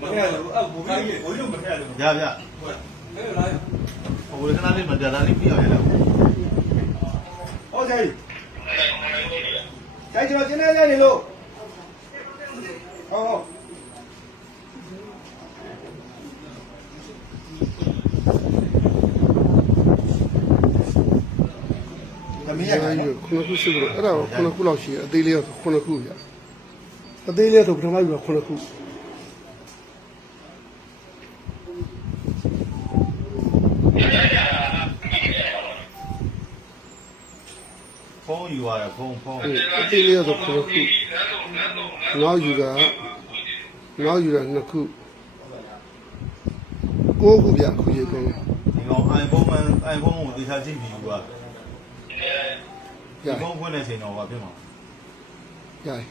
မထည့်လို့ဘူကြီးဘိုးတို့မထည့်လို့ဗျာဗျာအဲ့လိုလားဟိုကနာလေးမတရားလေးပြရရလားဟုတ်ကဲ့ကျိုးကျွန်တော်ကျင်းနေနေလို့ဟုတ်သမီးရခိုင်ခုနှစ်ခုရှိလို့အဲ့ဒါခုနှစ်ခုလောက်ရှိအသေးလေးတော့ခုနှစ်ခုဗျအသေးလေးဆိုပထမယူကခုနှစ်ခုဖုန်းယူရဖုန်းအသေးလေးဆိုခုနှစ်ခုနောက်ယူကနှစ်ခုကိုခုဗျခုရေကုန်ဒီကောင် iPhone ကိုတေချာကြည့်ပြီးယူပါဒီဖုန်းဖွင့်တဲ့ချိန်တော့ဘာဖြစ်မှာရတယ်